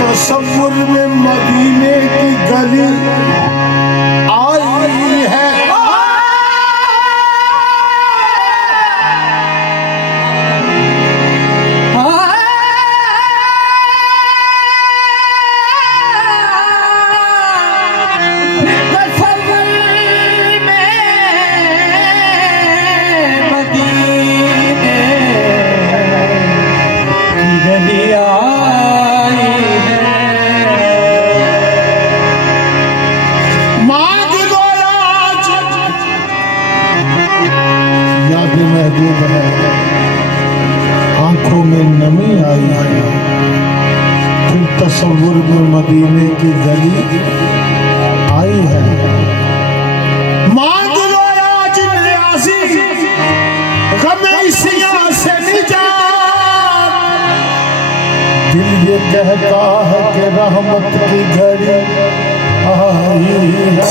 तसव्वुर में मदीने की गली आई है। महबूब है, आंखों में नमी आई है, फिर तसव्वुर में मदीने की गली आई है। मांग लो आज न्याज़ी गमे से निजात, दिल ये कहता है कि रहमत की घड़ी आई है।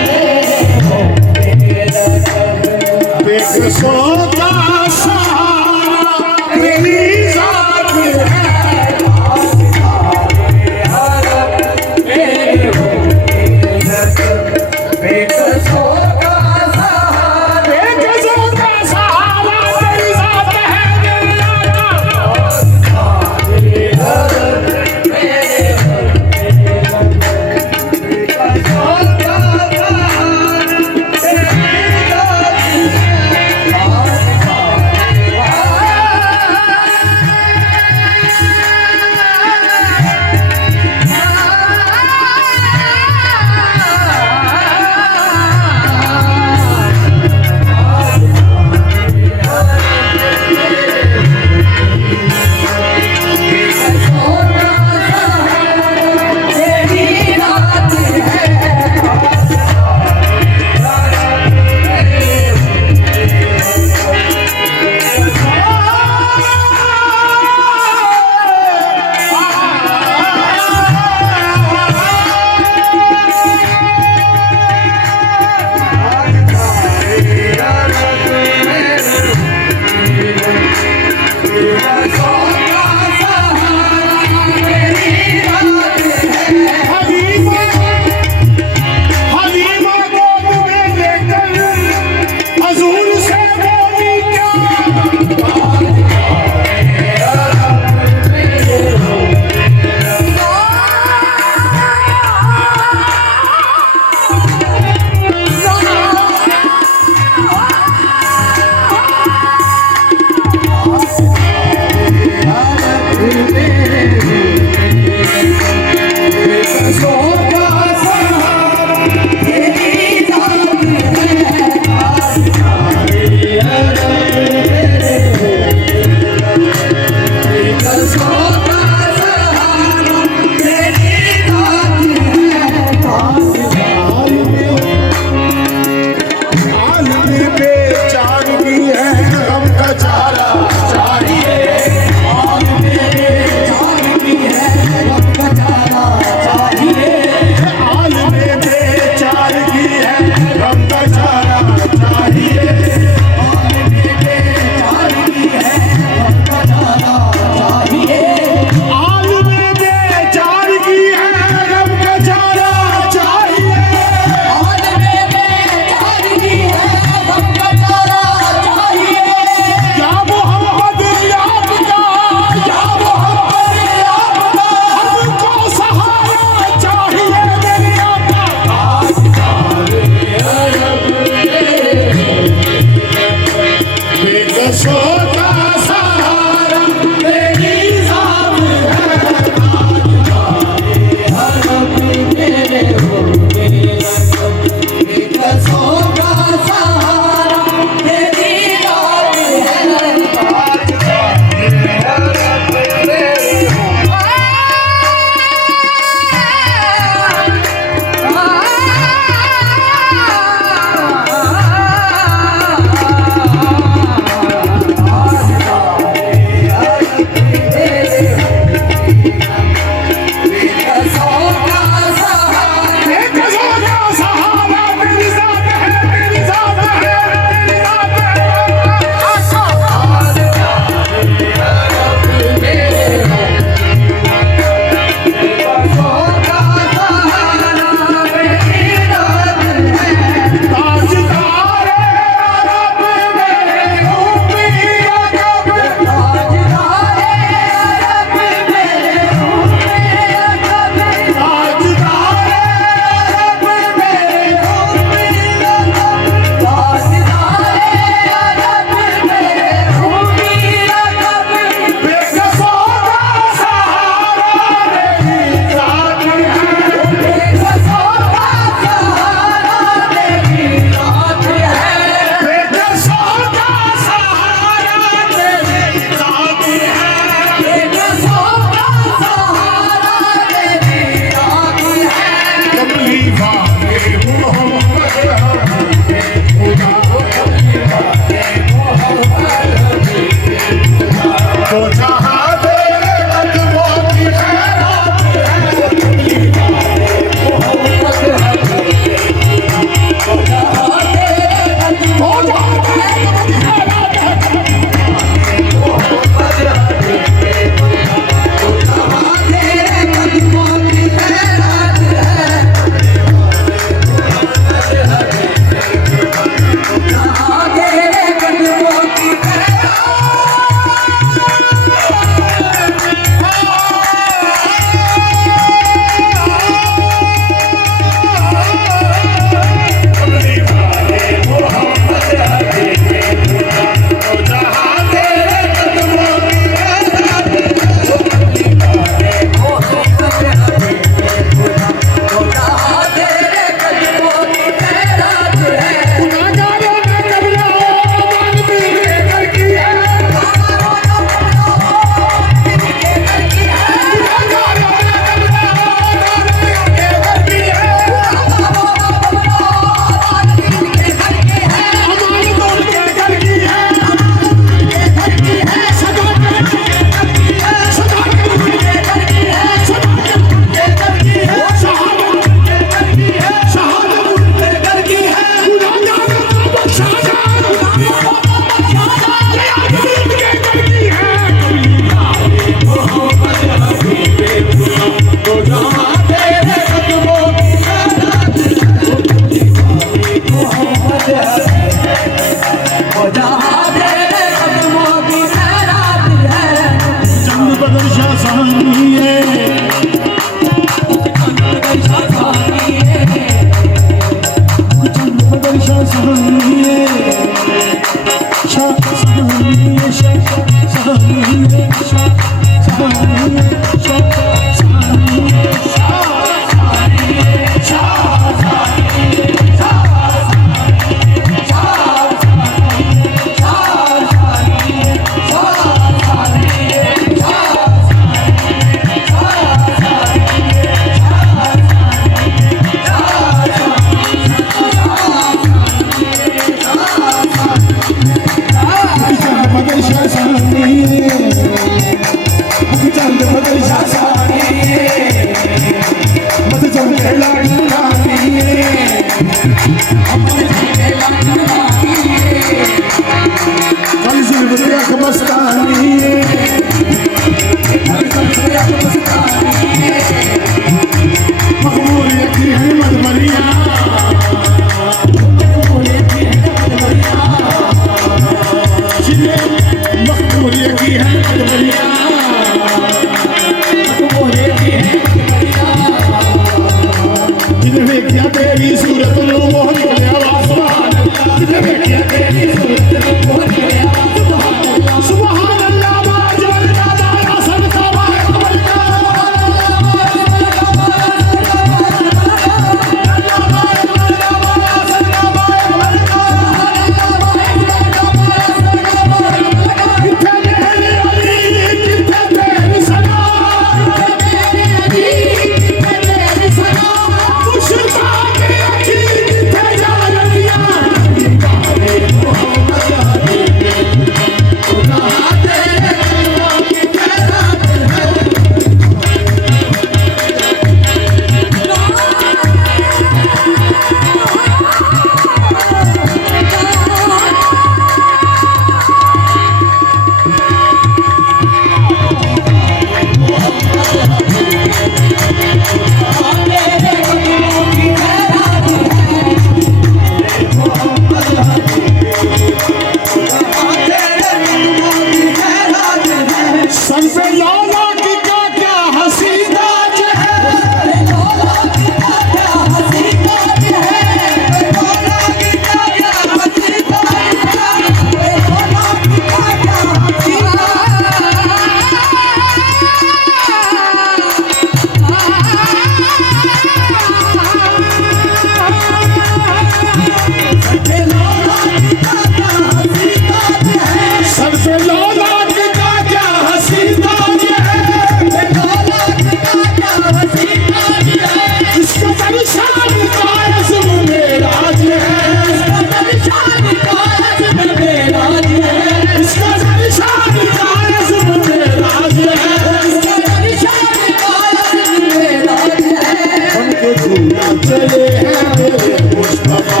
चले हैं मेरे मुस्तफा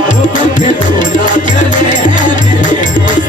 के तो ना चले हैं मेरे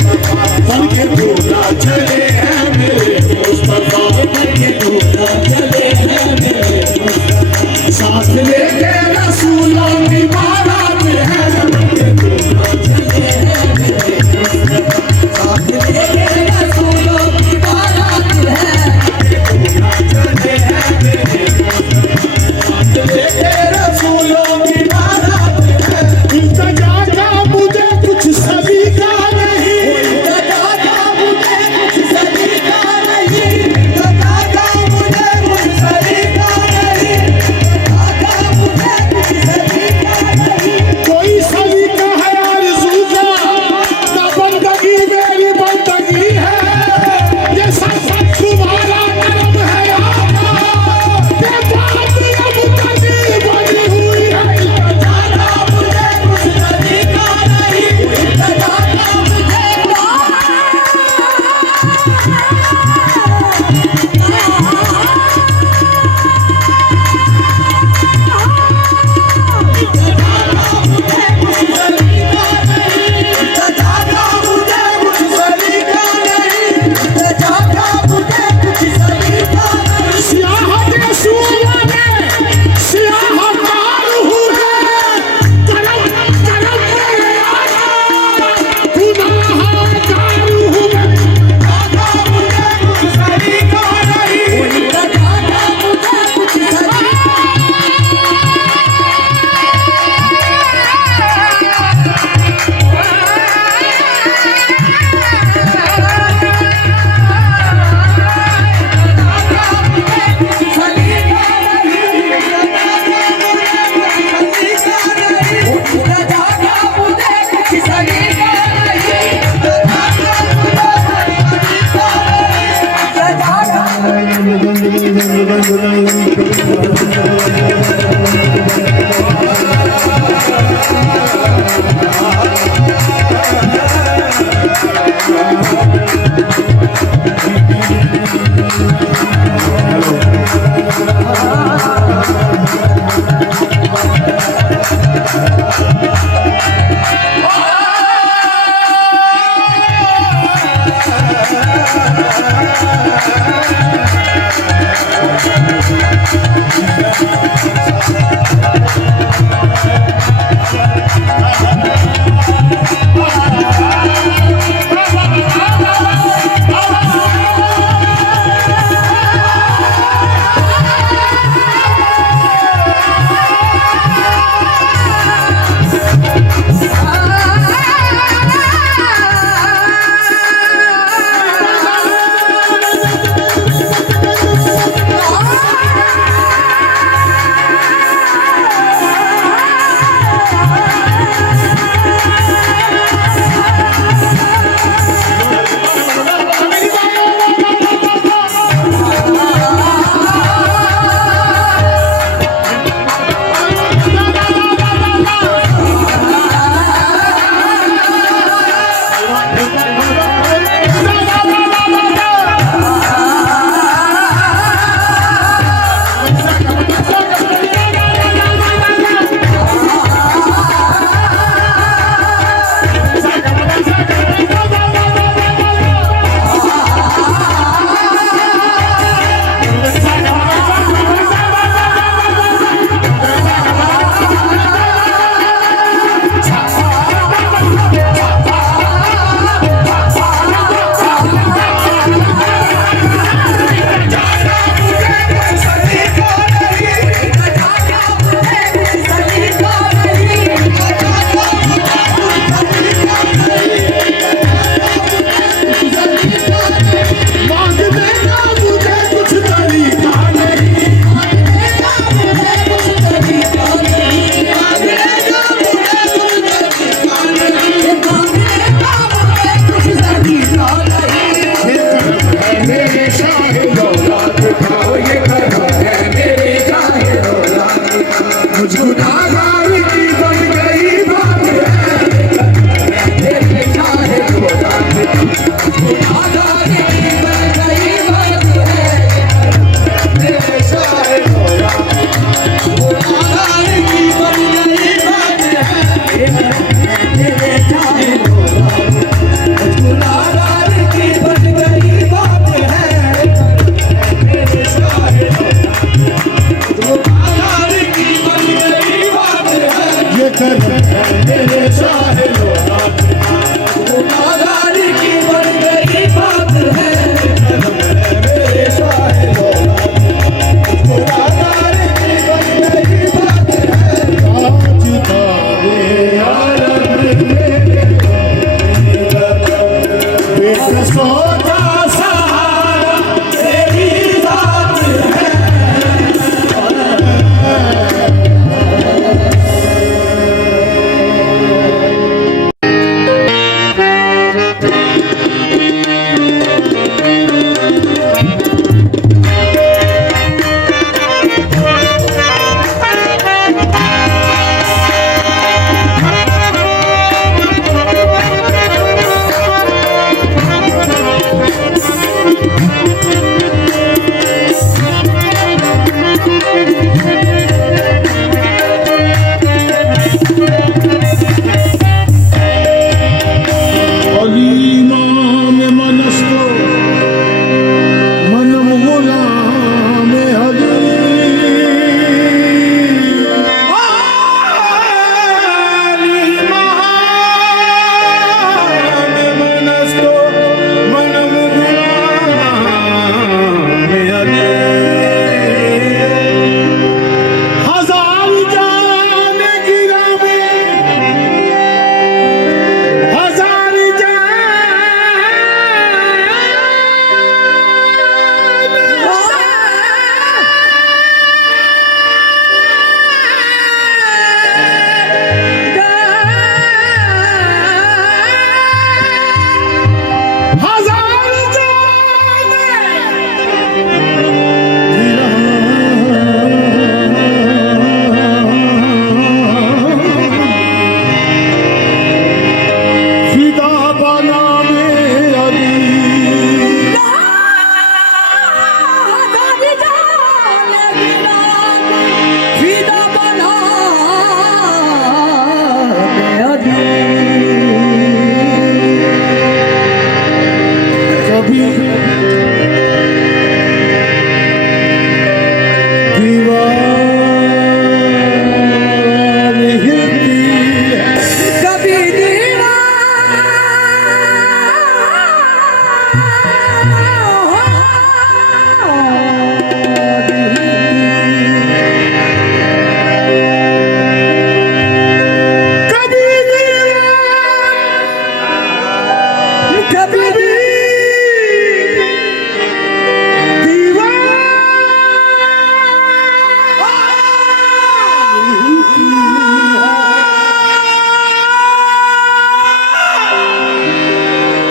कभी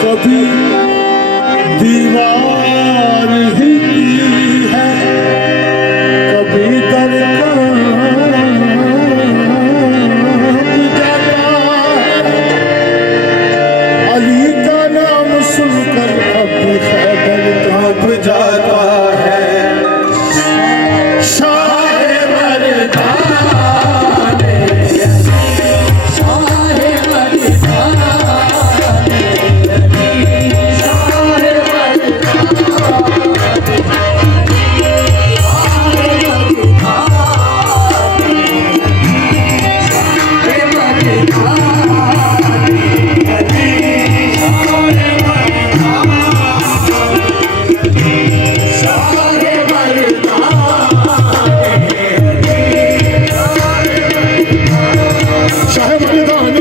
कभी दीवार हिलती है, कभी दरगाह जाता है। अली का नाम सुनकर अब खैबर कांप जाता है। शाह मर्दान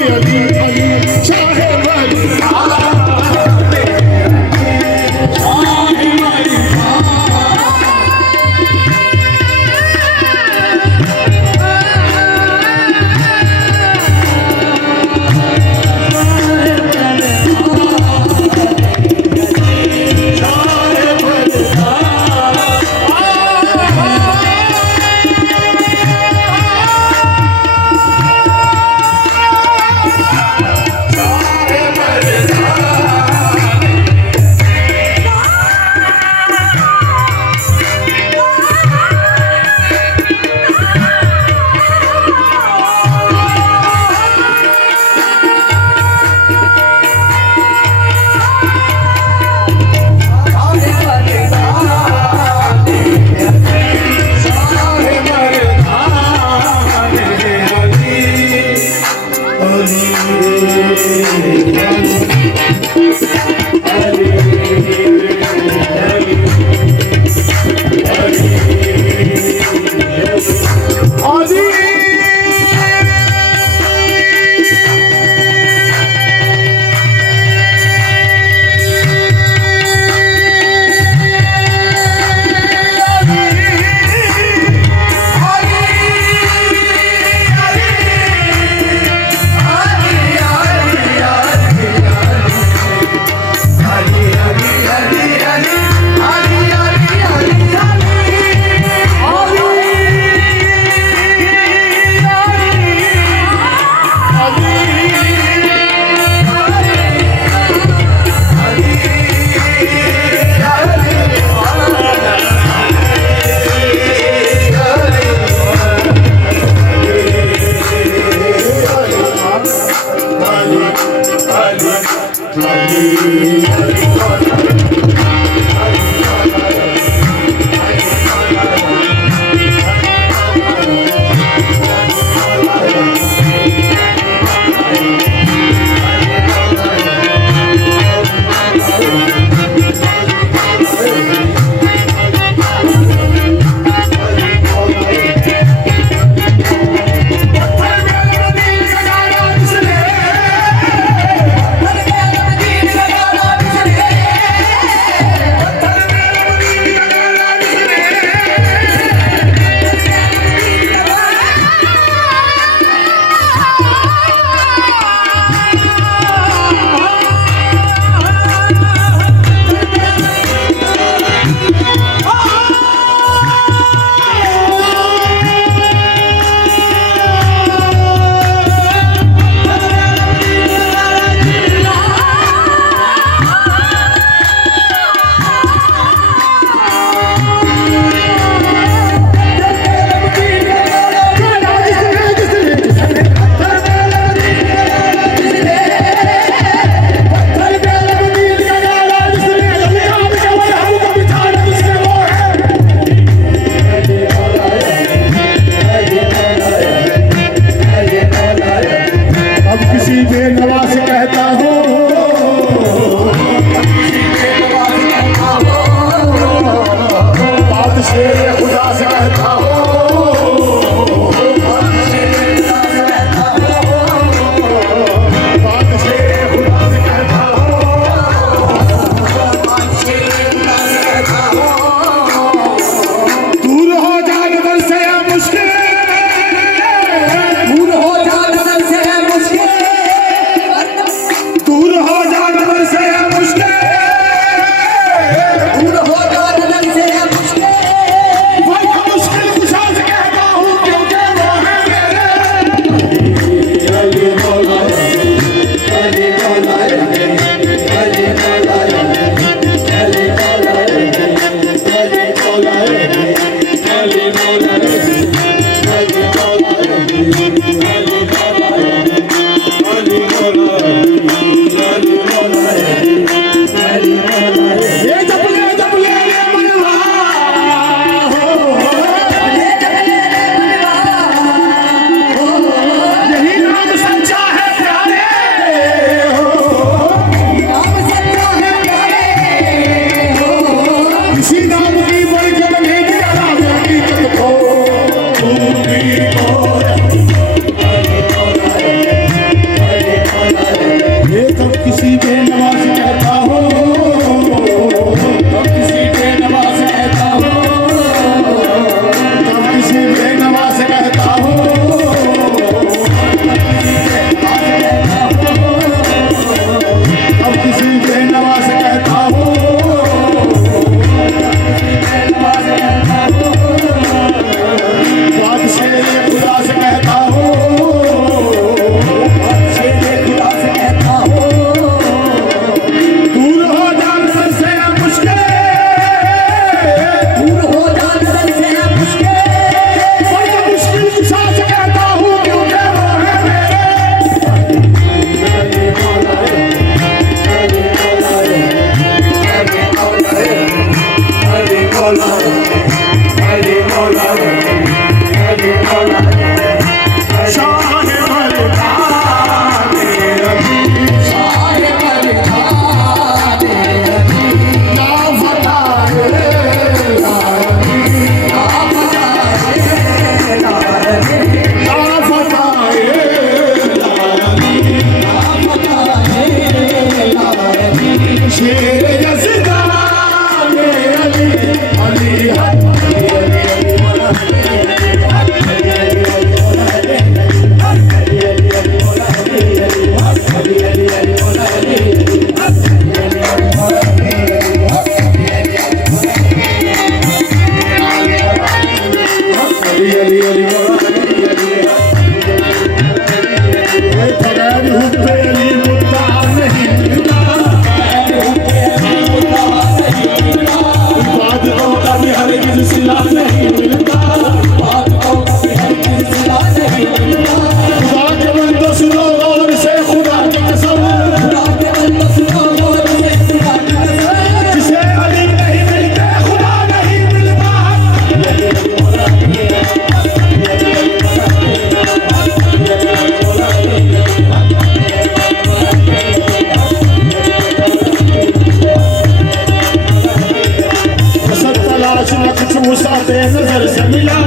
मुस्कुराते नजर से मिला,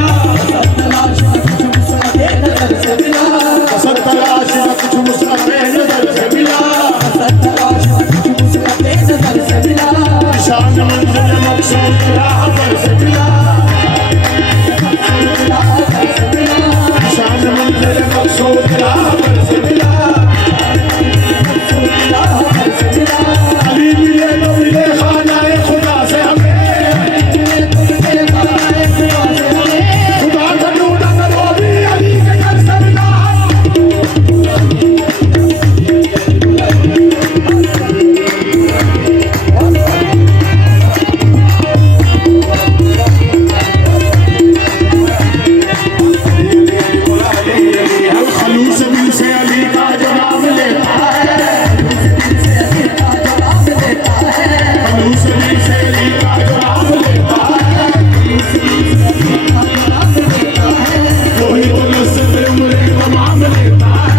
पसंद तलाश न कुछ मुस्कुराते नजर से मिला, निशान मंजिल मकसूद राह पर से मिला, निशान मंजिल मकसूद राह पर से मिला, अली मिले तो मिले खानाए खुदा से हमें, खुदा का ढूंढा तो वो भी अली के घर से मिला। खलूस दिल से अली का जो नाम लेता है, खलूस दिल से अली का जो नाम लेता है, वही तो लज़्ज़त उम्रे तमाम लेता है,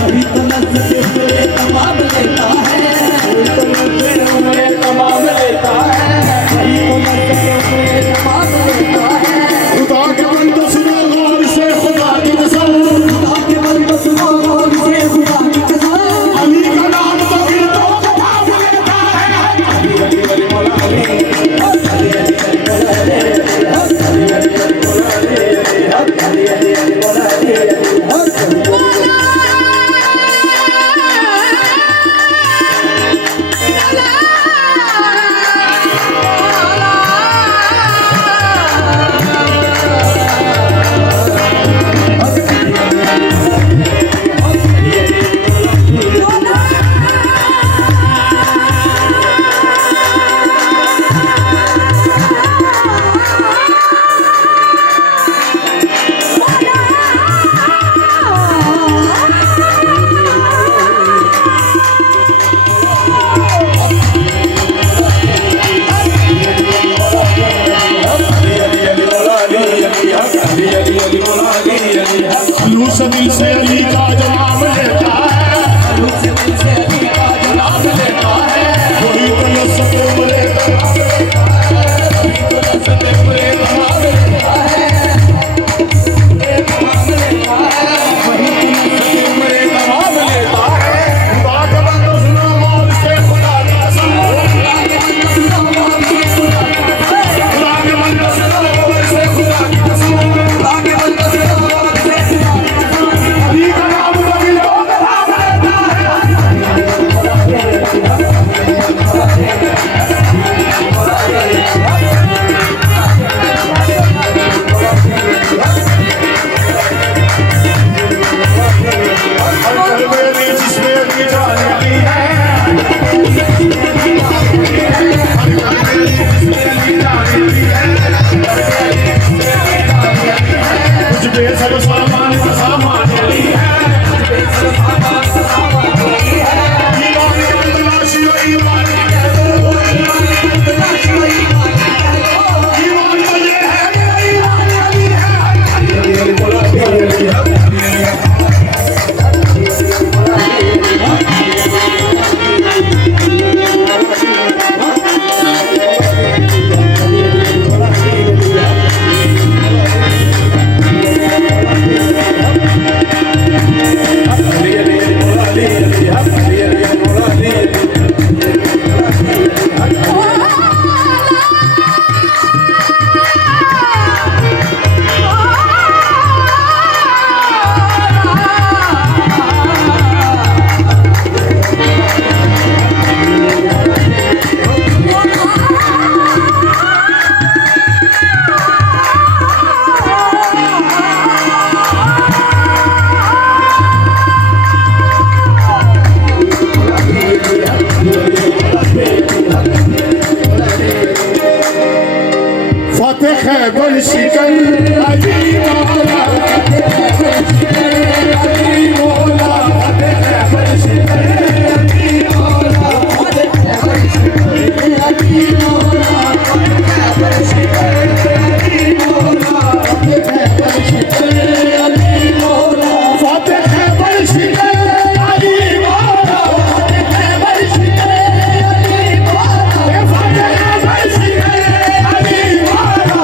वही तो लज़्ज़त उम्रे तमाम लेता है, वही तो लज़्ज़त उम्रे तमाम लेता है, वही तो लज़्ज़त उम्रे तमाम लेता है। खुदा के बंदो सुनो गौर से खुदा की कसम, खुदा के बंदो सुनो गौर से खुदा की कसम, अली का नाम तो फिर तो जवाब लेता है। अली अली अली मौला अली, अली अली अली मौला अली, अली अली अली मौला अली, अली अली अली मौला अली। खलूस दिल से अली का जो नाम लेता है, खलूस दिल से अली का जो नाम लेता है, वही तो लज़्ज़त उम्रे तमाम लेता है, वही तो लज़्ज़त उम्रे तमाम लेता है, तमाम लेता है, वही तो लज़्ज़त उम्रे तमाम लेता है। खुदा का बंदो सुनो मौल से खुदा की कसम, खुदा के बंदो सुनो मौल से खुदा की कसम, खुदा के बंदो सुनो मौल से खुदा की कसम, खुदा के बंदो सुनो मौल से खुदा की कसम, अली का नाम तो भी लोग नाम लेता है। हर घर मेरी जिसमें अली जान अली है, हर घर मेरी जिसमें अली जान अली है, मुझ पे सब सामान का सामान अली है, मुझ पे सब सामान का सामान अली है। ईमान की तलाशी हो ईमान की कह दो, ईमान की तलाशी हो ईमान की कह दो, ईमान तो ये है कि ईमान अली है। अली अली अली बोला अली अली अली खैबर शिकन अली मौला, अली मौला, खैबर शिकन अली मौला, खैबर शिकन अली मौला, खैबर शिकन अली मौला, खैबर शिकन अली मौला, फतेह खैबर शिकन अली मौला, खैबर शिकन अली मौला, फतेह खैबर शिकन अली मौला।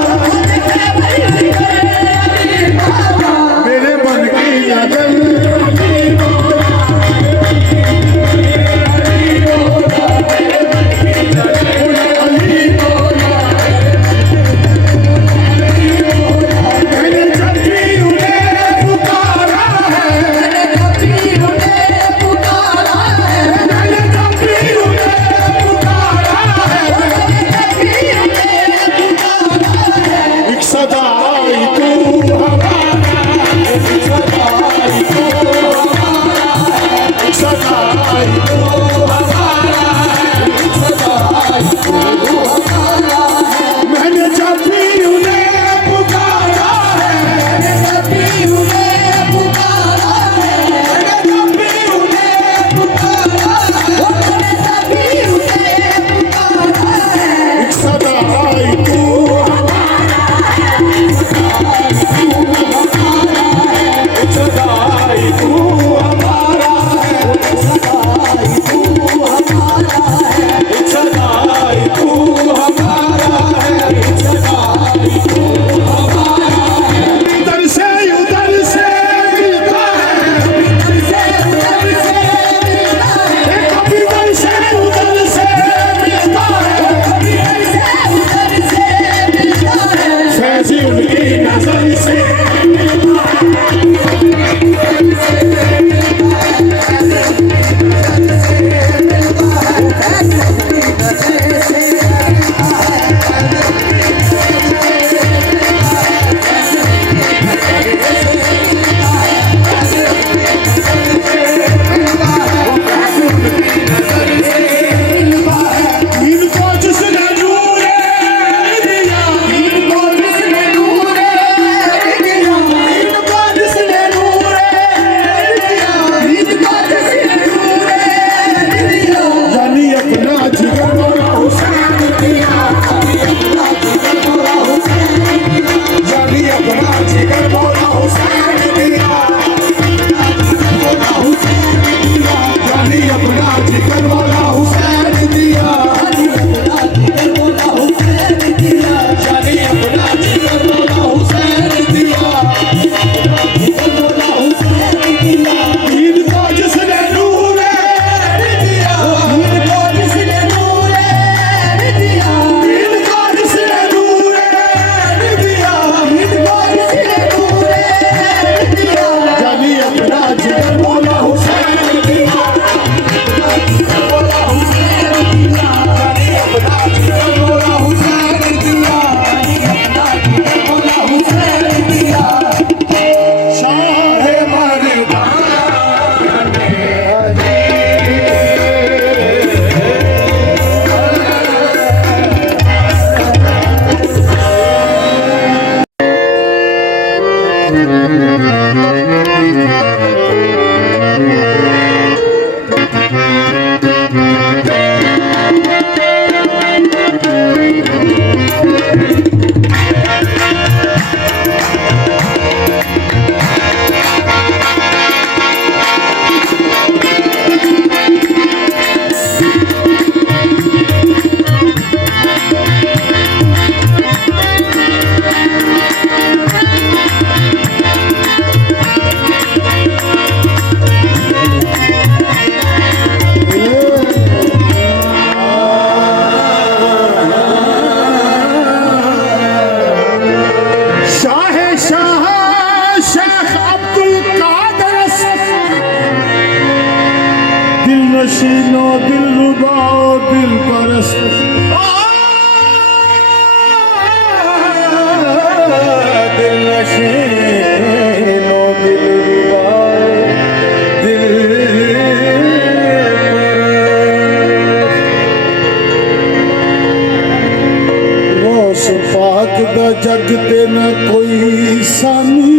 जग ते न कोई सामी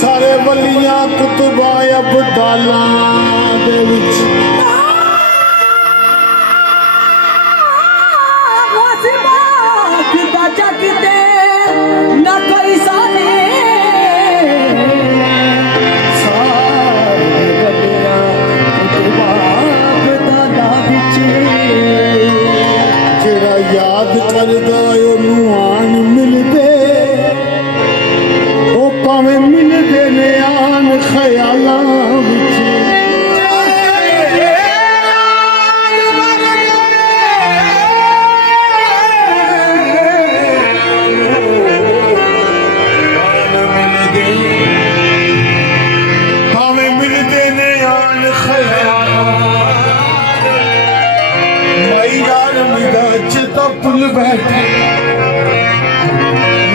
सारे वलियां कुतुबा अबदाला दे विच जेड़ा याद करदा ओनू आन मिलदे ओ भावें मिलदे ने आन ख्यालां विच भावें मिलदे ने आन ख्यालां मई यार मिदा चिता पुल बैठे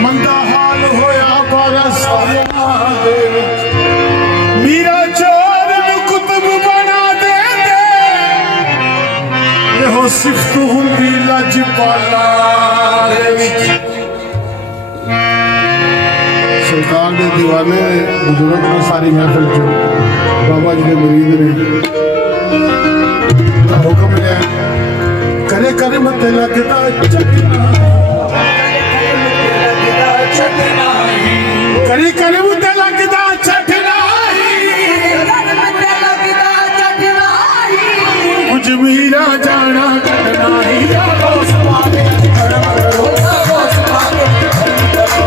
मंदा हाल होया बारस मीरा चोर कुतुब बना दे यो सिफ्त हुंदी लजपाला दे विच सुल्तान दे दीवाने बुजुर्ग ने सारी महफिल च बाबा जी के मुरीद ने हुक्म लिया करे करे मत लगदा चटना करे करे मत लगदा चटना कुछ मीरा जाना करना ही लागोस पावे करो लागोस पावे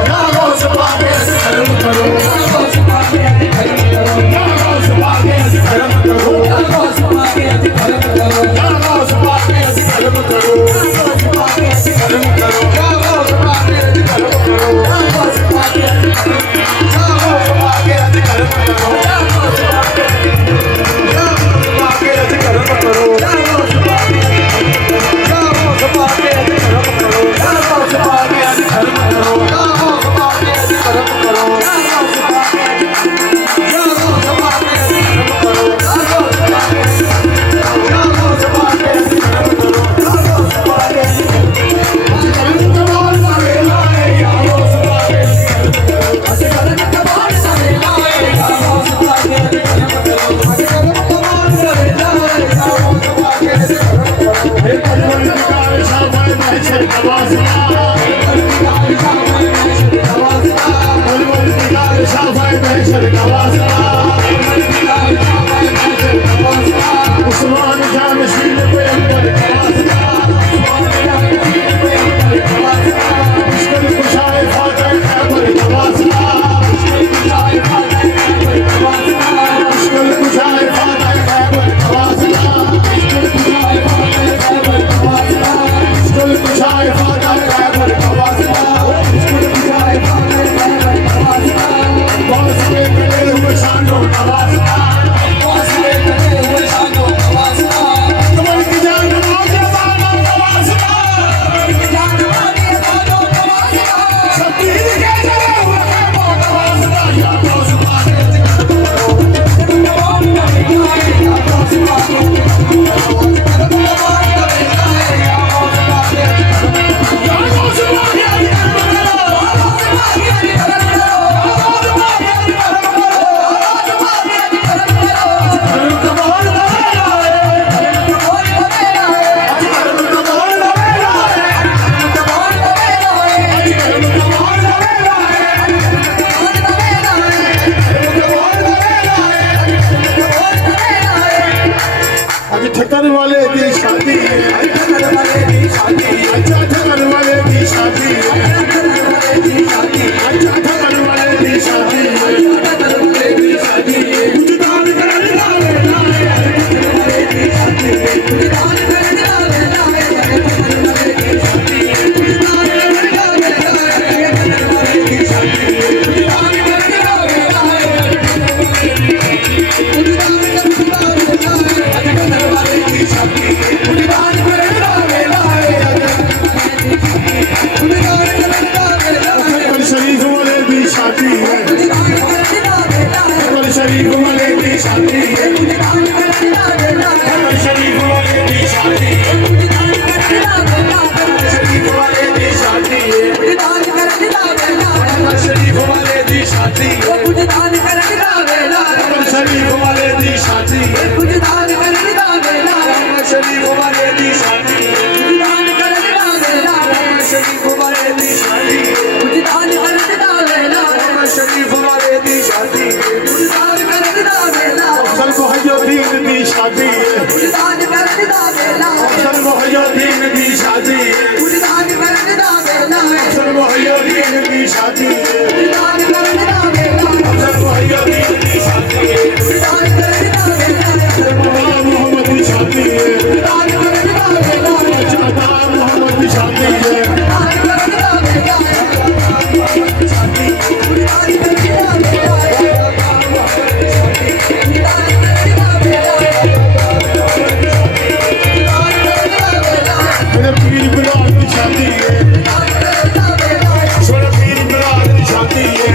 लागोस पावे शर्म करो लागोस पावे लागोस पावे शर्म करो लागोस पावे शर्म करो लागोस पावे शर्म करो लागोस पावे शर्म करो लागोस पावे शर्म करो लागोस पावे मुहैय्यदीन की शादी है दीदार करने का मेला अफजल मुहैय्यदीन की शादी है दीदार करने का मेला गुलाम मोहम्मद की शादी है दीदार करने का मेला चाहता मोहम्मद की शादी है दीदार करने का मेला दीदार करने का मेला मेरे पीर गुलाम की शादी है मेरे पीर गुलाम की शादी है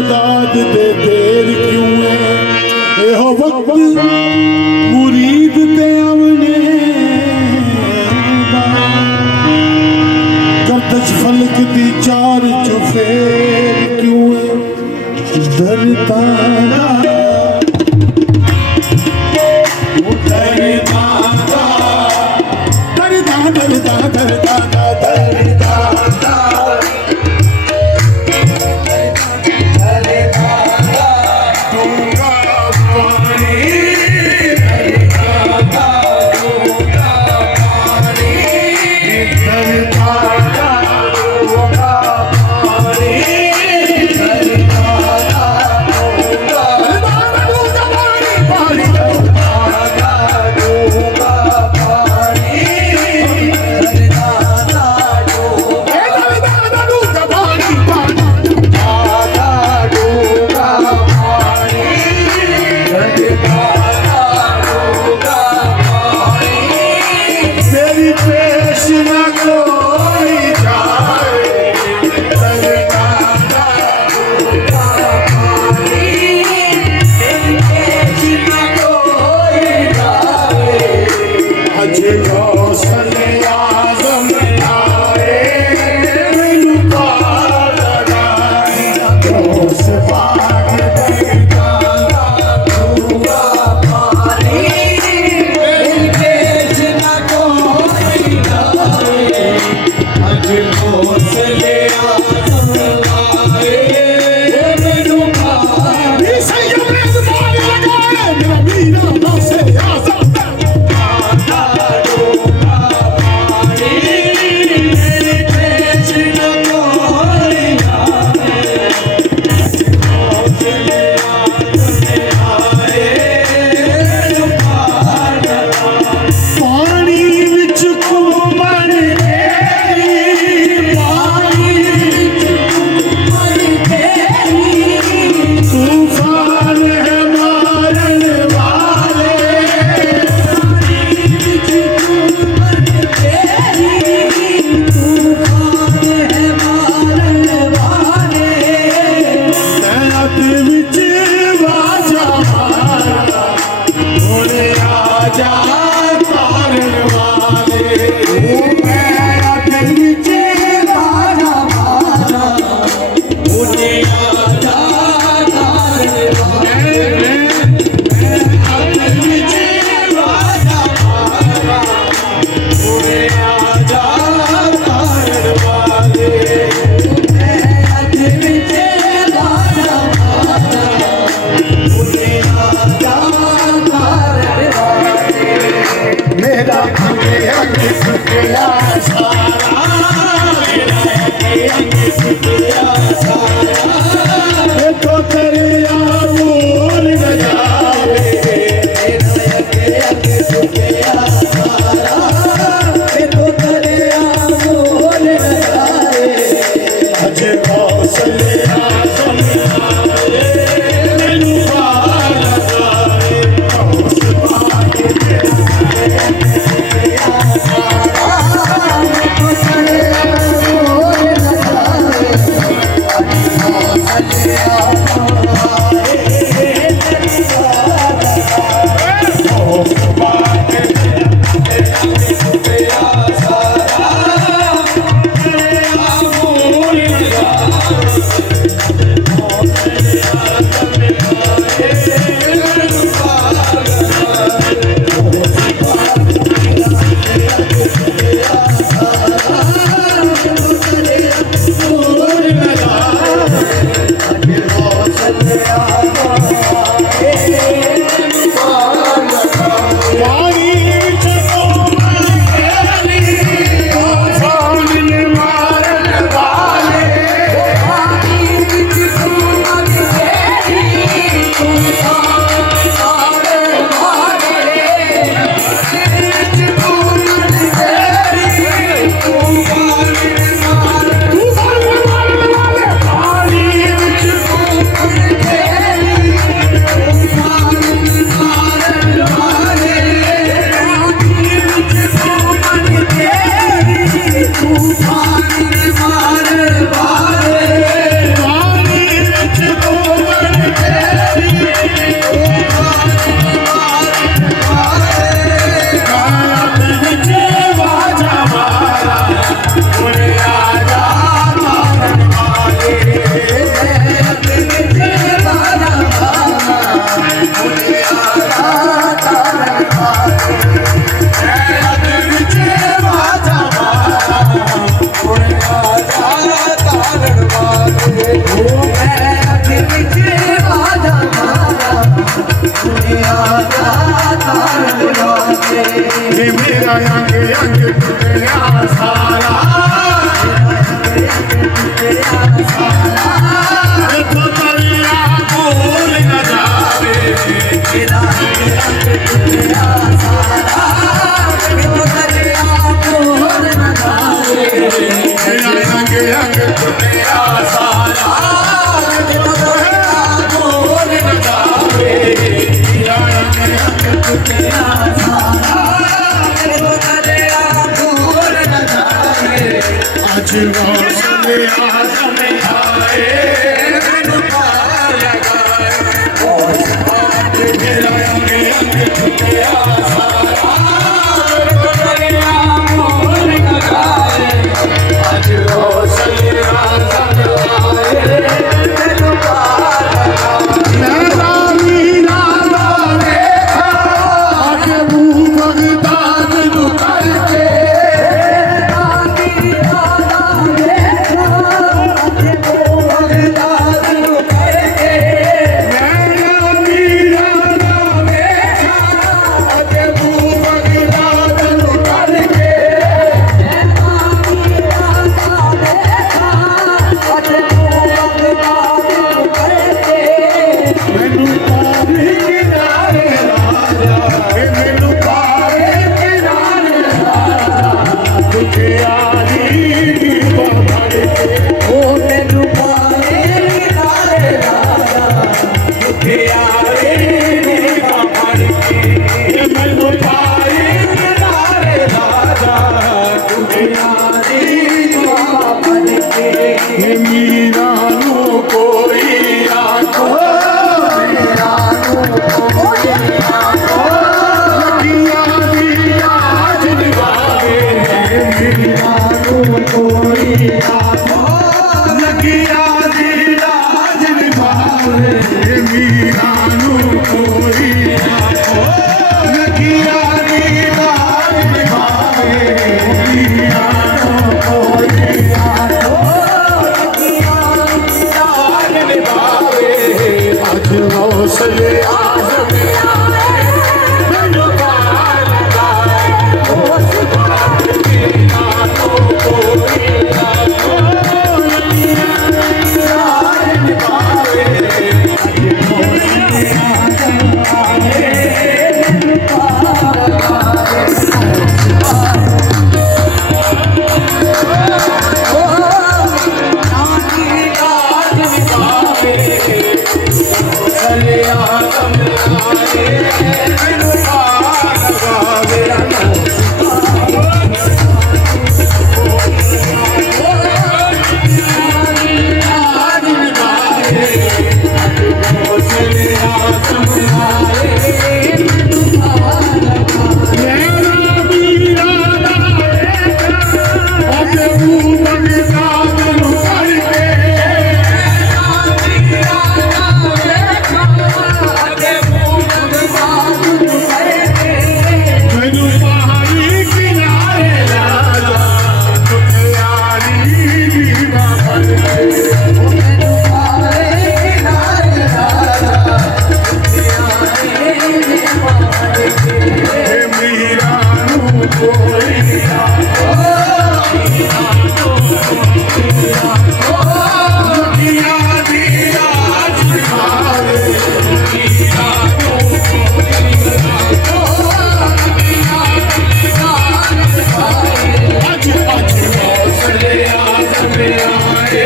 मदद दे देर क्यों है यो वक्त मुरीद ते आवने दा गर्दश फलक दी चार चुफेर क्यों है डरता मेरा अंग अंग टूटा सारा तो दरिया भूल न जावे मेरा अंग टूटा सारा तो दरिया भूल न जावे मेरा अंग अंग टूटा सारा तो दरिया भूल न जावे मेरा अंग अंग टूटा सारा तो दरिया भूल न जावे आज गौसले आजम आए मैनू पार लगाए मेरा अंग अंग टूटा सारा तो दरिया भूल न जावे आज गौसले आजम आए मैनू पार लगाए मेरा मीरा देखा आगे मुँह बगदाद नु करके मेरा मीरा देखा आगे मुँह बगदाद नु करके मैनू पावे किनारे राजा मैनू पावे किनारे राजा तुझे आली दी बहर के मैनू पावे किनारे राजा तुझे मीरा नु कोई आखो लगिया दी लाज निभावे मीरा नु कोई आखो लगिया दी लाज निभावे मीरा नु कोई आखो लगिया दी लाज निभावे मीरा नु कोई आखो लाज निभावे आज हौसले आजम आए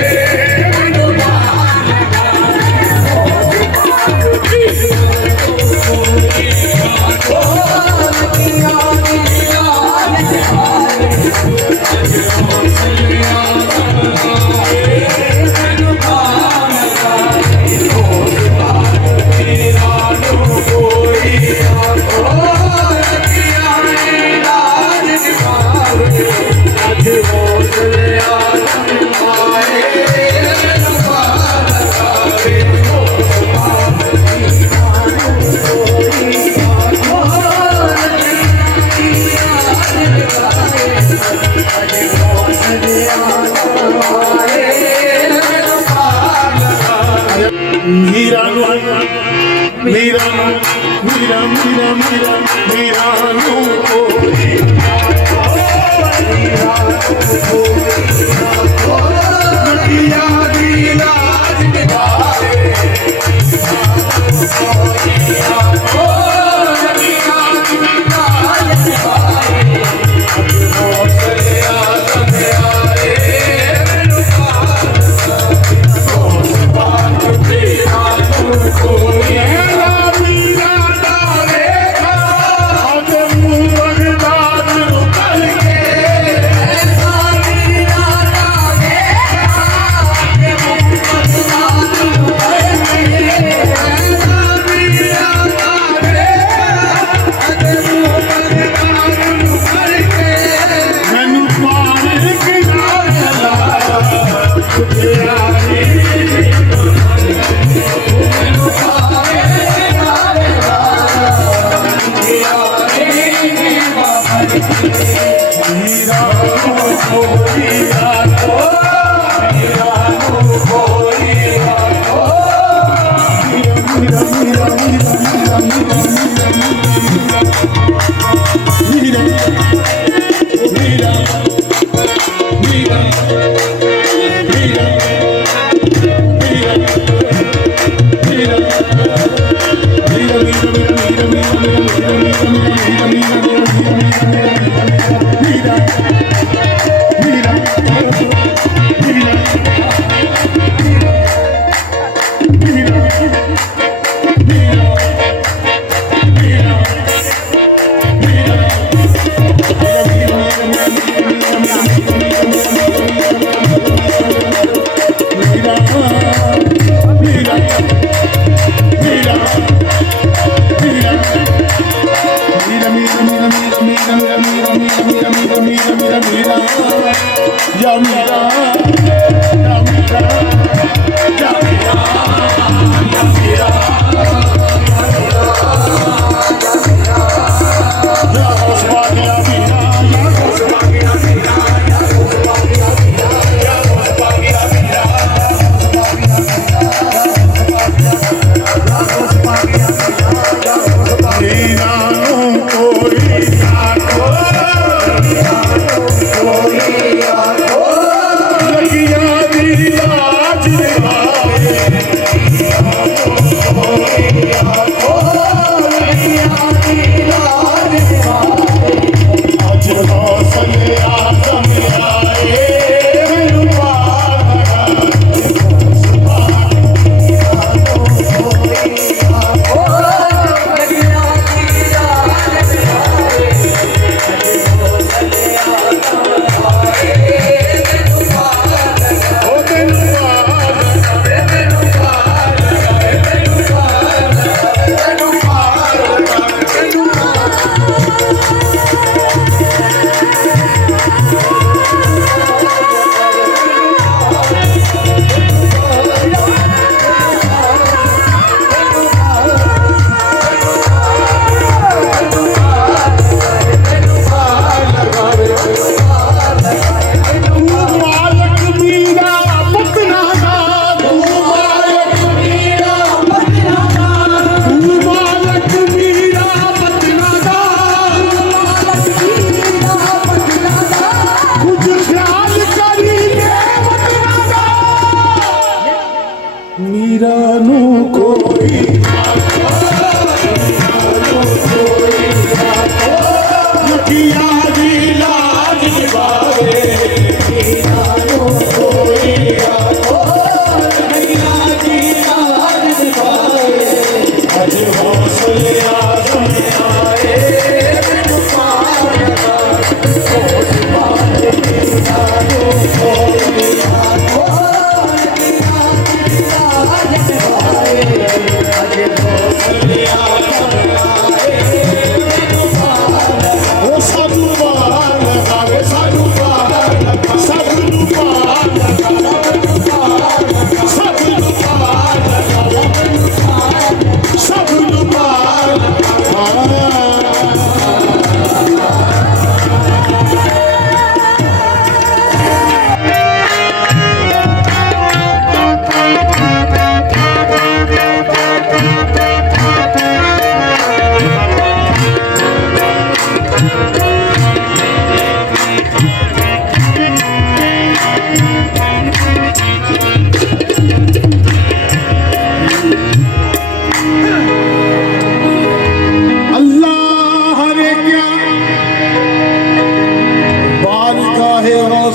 मैनू पार लगाए मीरा नु कोई आखो लाज निभावे मीरा मीरा मीरा मीरा मीरा नो कोई नदिया दी लाज निभाए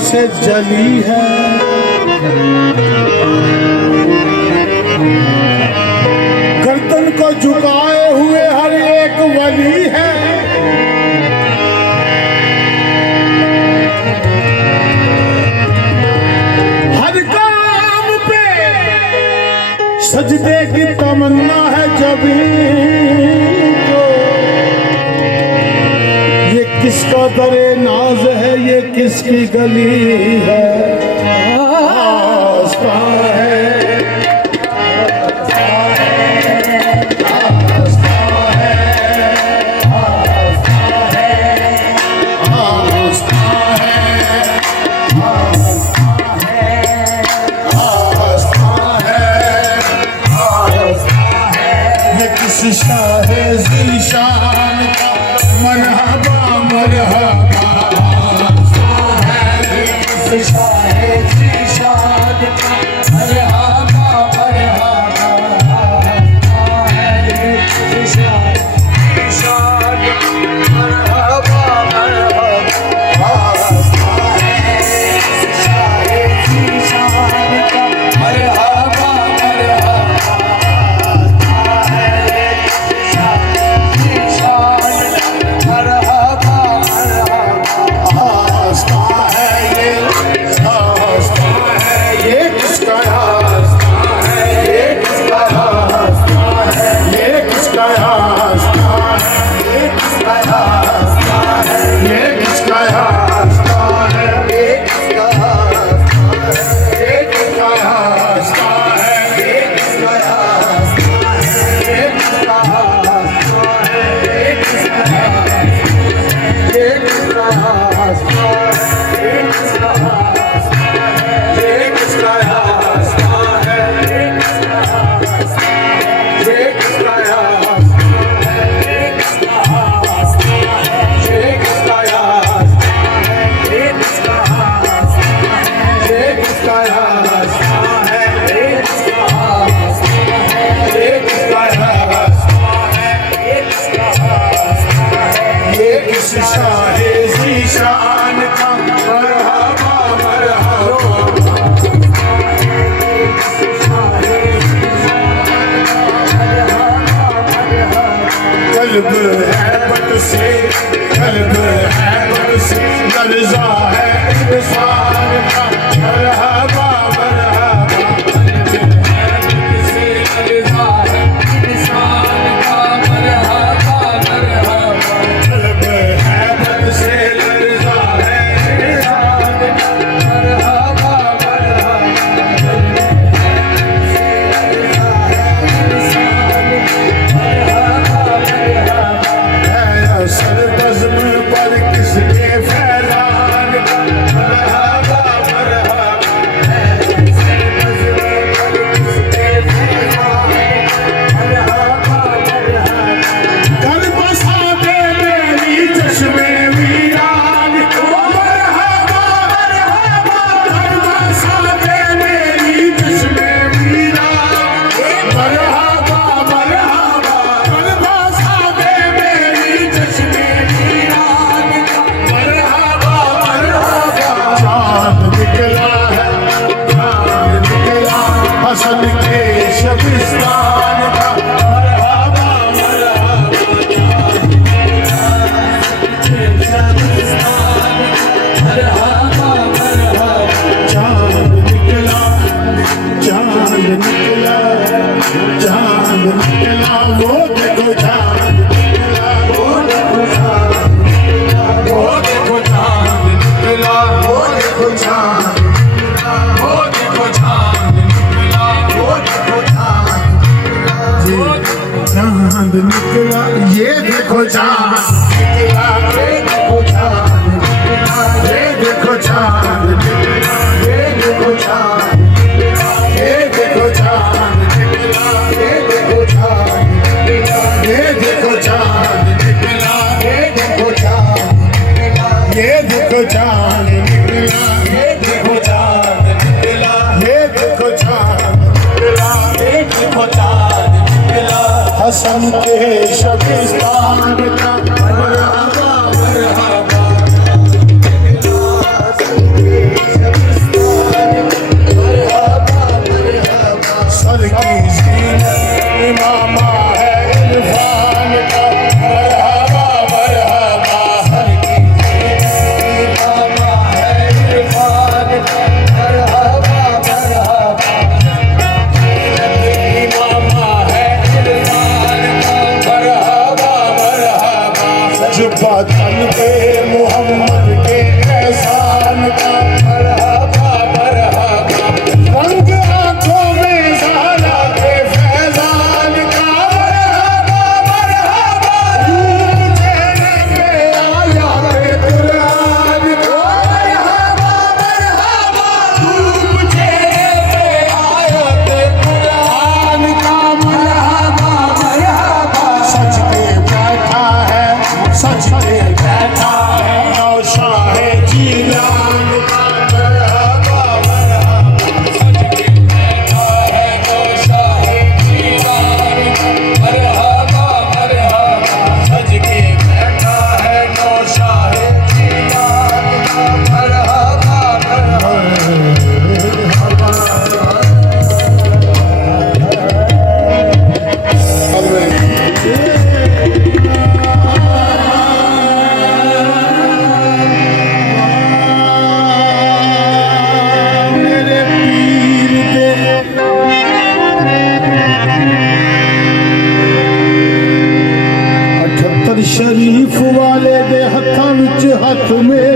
से जली है। गर्दन को झुकाए हुए हर एक वली है। हर काम पे सजदे की तमन्ना है जब को। ये किसका दरे नाज है, ये किसकी गली है। आस्था है, शाहे ज़ीशान का मरहबा मरहबा है। शाहे ज़ीशान का मरहबा मरहबा है। शाहे ज़ीशान मरहबा मरहबा है। शाहे ज़ीशान का मरहबा मरहबा। शाहे ज़ीशान का मरहबा मरहबा। कल्ब है बद से, कल्ब है बद से लर्ज़ा है इंसान का मरहबा मरहबा। हसन के शबिस्तान का मरहबा मरहबा। चांद निकला, चांद निकला, चांद निकला, वो देखो चांद निकला, वो देखो चांद निकला, वो देखो चांद निकला, वो देखो चांद निकला, वो देखो चांद चांद निकला। ये देखो चांद निकला, ये देखो चांद निकला, ये देखो चांद निकला, ये देखो चांद निकला, ये देखो चांद निकला, ये देखो चांद निकला, ये देखो चांद निकला, ये देखो चांद निकला, ये देखो चांद निकला, ये देखो चांद निकला, ये देखो चांद निकला, ये देखो चांद निकला। हसन के शबिस्तान का मरहबा मरहबा।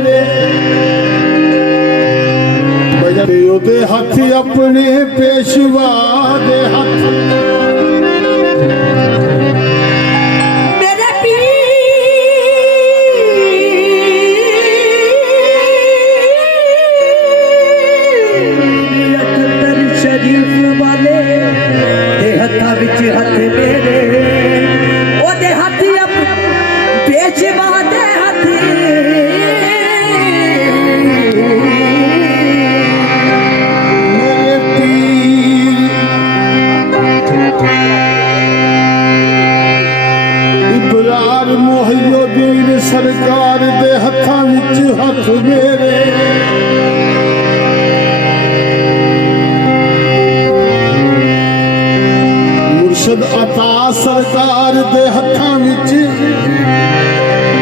ਮੇਰੇ ਤੇ ਉਹਦੇ ਹੱਥ ਆਪਣੇ ਪੇਸ਼ਵਾ ਦੇ ਹੱਥ मेरे पीर अख्तर शरीफ वाले दे हत्था विच हथ मेरे ओदे हथ पेशवा दे हथ ਮੇਰੇ ਪੀਰ ਇਬਰਾਰ ਮੁਹੱਈਦੀਨ ਸਰਕਾਰ ਦੇ ਹੱਥਾਂ ਵਿੱਚ ਹੱਥ ਮੇਰੇ ਮੁਰਸ਼ਦ ਅਤਾ ਸਰਕਾਰ ਦੇ ਹੱਥਾਂ ਵਿੱਚ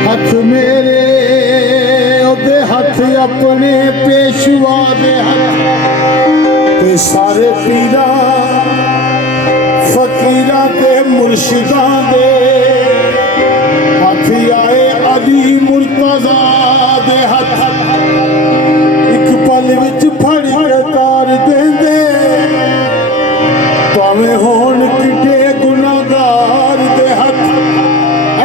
ਹੱਥ ਮੇਰੇ ਉਹਦੇ ਹੱਥ ਆਪਣੇ ਪੇਸ਼ਵਾ ਦੇ ਹੱਥ ਤੇ ਸਾਰੇ ਪੀਰਾਂ ਫਕੀਰਾਂ ਤੇ ਮੁਰਸ਼ਿਦਾਂ ਦੇ ਹੱਥ ਆਏ ਅਲੀ ਮੁਰਤਜ਼ਾ ਦੇ ਹੱਥ ਇੱਕ ਪਲ ਵਿੱਚ ਫੜ ਕੇ ਤਾਰ ਦਿੰਦੇ ਭਾਵੇਂ ਹੋਣ ਕਿਤੇ ਗੁਨਾਹਗਾਰ ਦੇ ਹੱਥ ਐ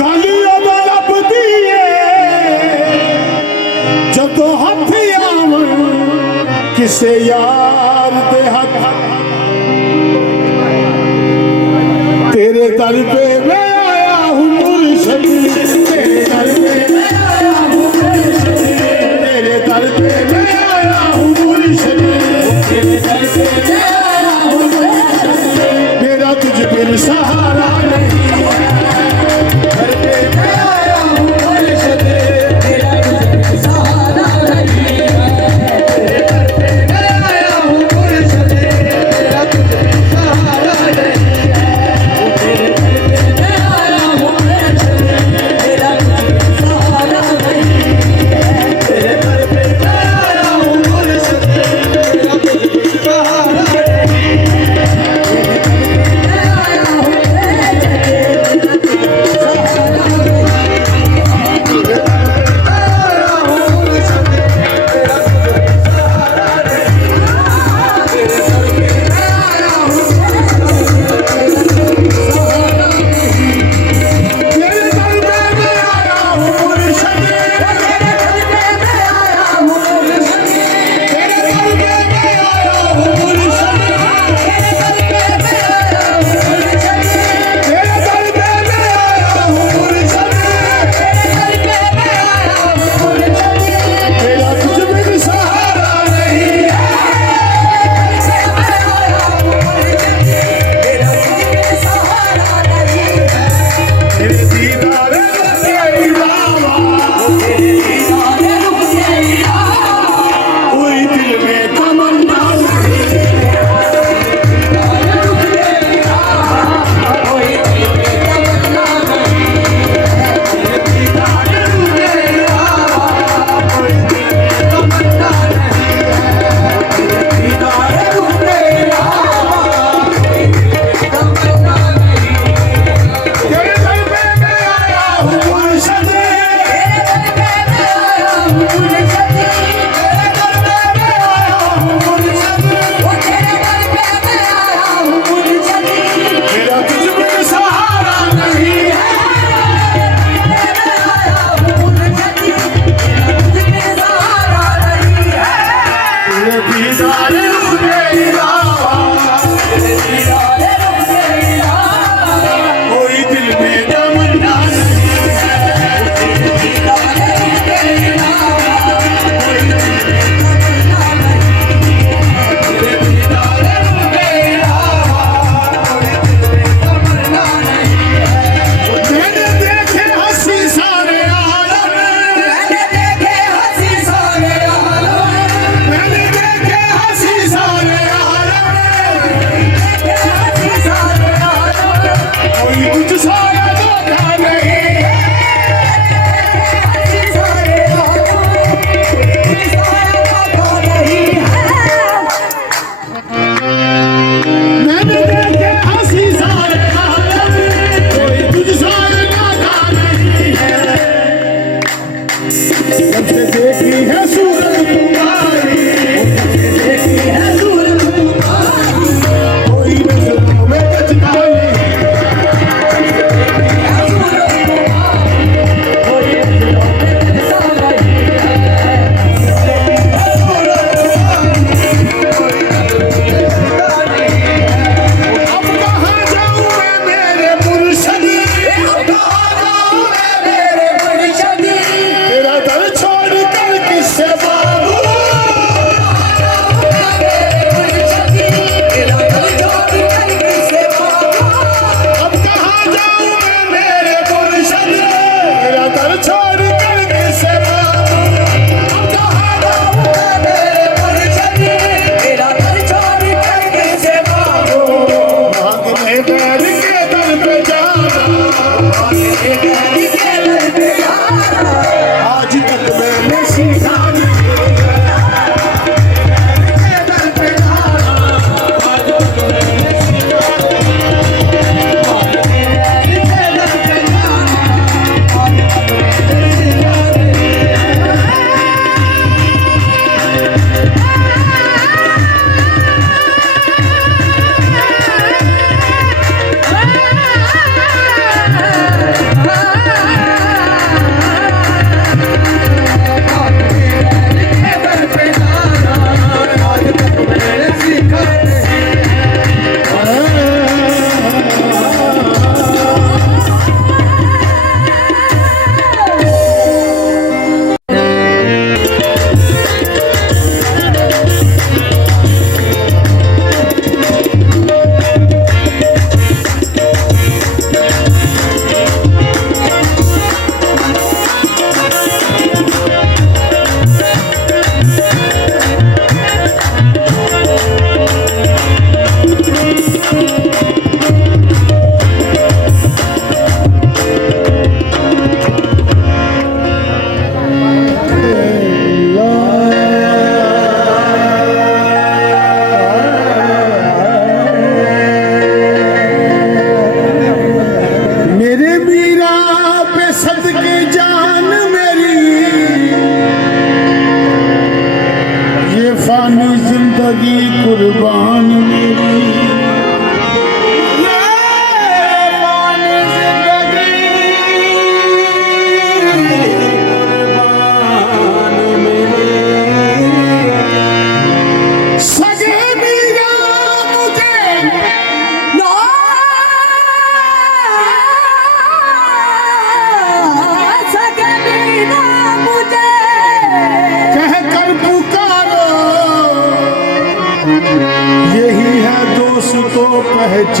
ਗੱਲ ਉਹਦਾ ਲੱਭਦੀ ਏ ਜਦੋਂ ਹੱਥ ਆਵਣ ਕਿਸੇ ਯਾਰ ਦੇ ਹੱਥ तेरे दर पे मैं आया हूँ मुर्शिद तेरे दर पे मैं आया हूँ मुर्शिद तेरे दर पे मैं आया हूँ मुर्शिद तेरे दर पे मैं आया हूँ मुर्शिद मेरा तुझ बिन सहारा नहीं दर पे मैं आया हूँ मुर्शिद तेरा तुझ बिन सहारा नहीं तेरे दर पे मैं आया हूँ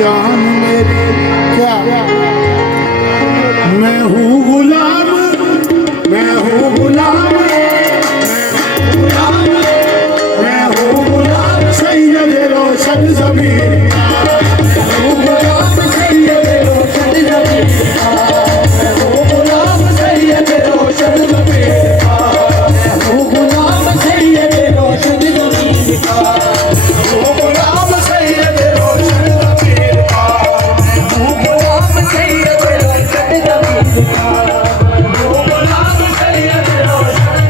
जान मेरी क्या मैं हूँ गुलाम मैं हूँ गुलाम मैं हूँ गुलाम सैयद रोशन ज़मीर का हूँ गुलाम सैयद रोशन ज़मीर का मैं हूँ गुलाम सैयद रोशन ज़मीर का मैं हूँ गुलाम सैयद रोशन ज़मीर का हूँ गुलाम सैयद रोशन ज़मीर का हूँ गुलाम सैयद रोशन ज़मीर का हूँ गुलाम सैयद रोशन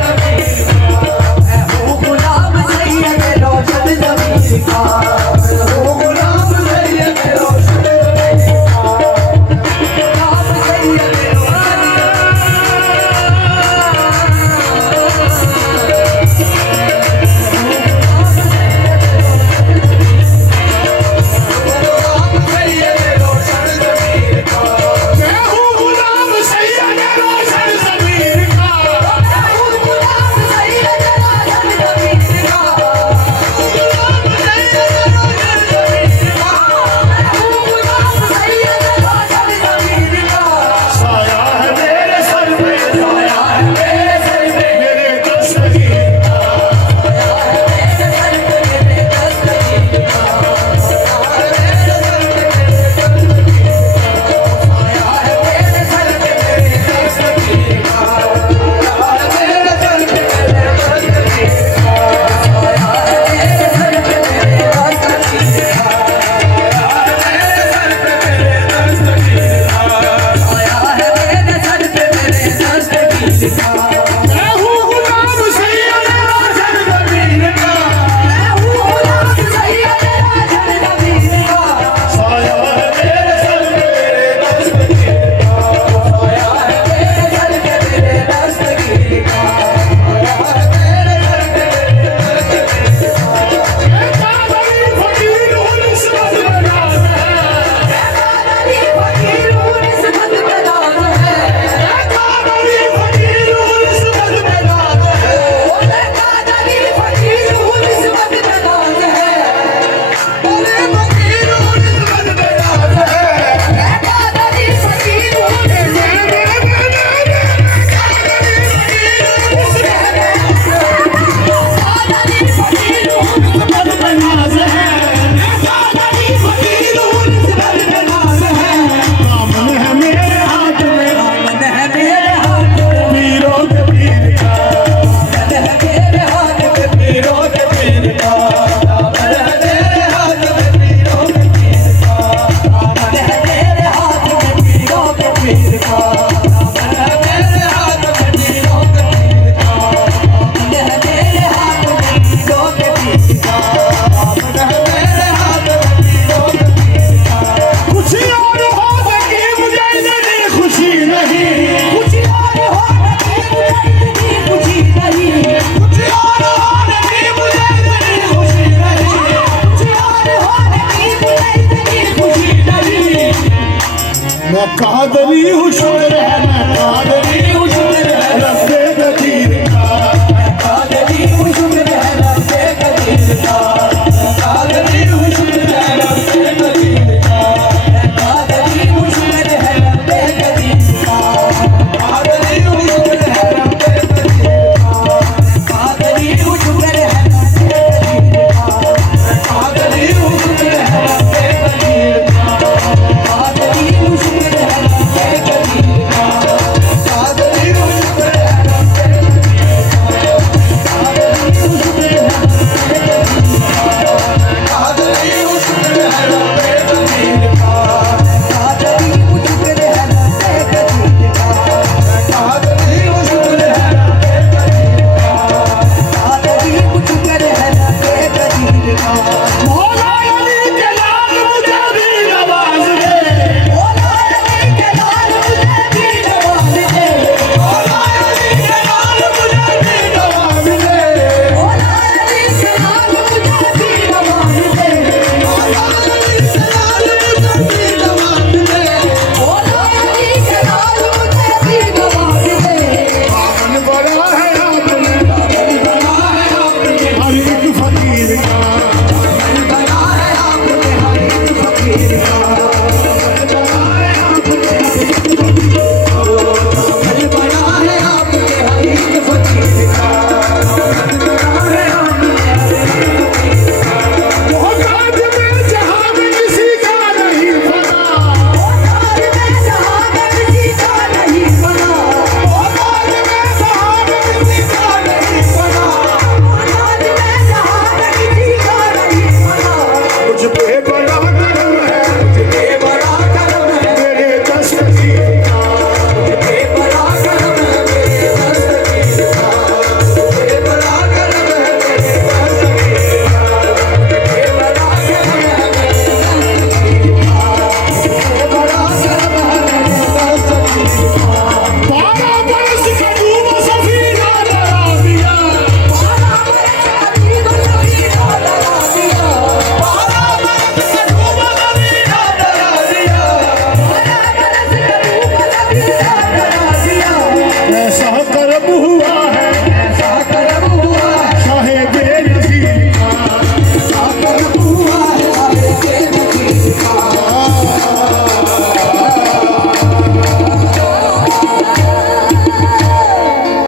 क्या कर्म हुआ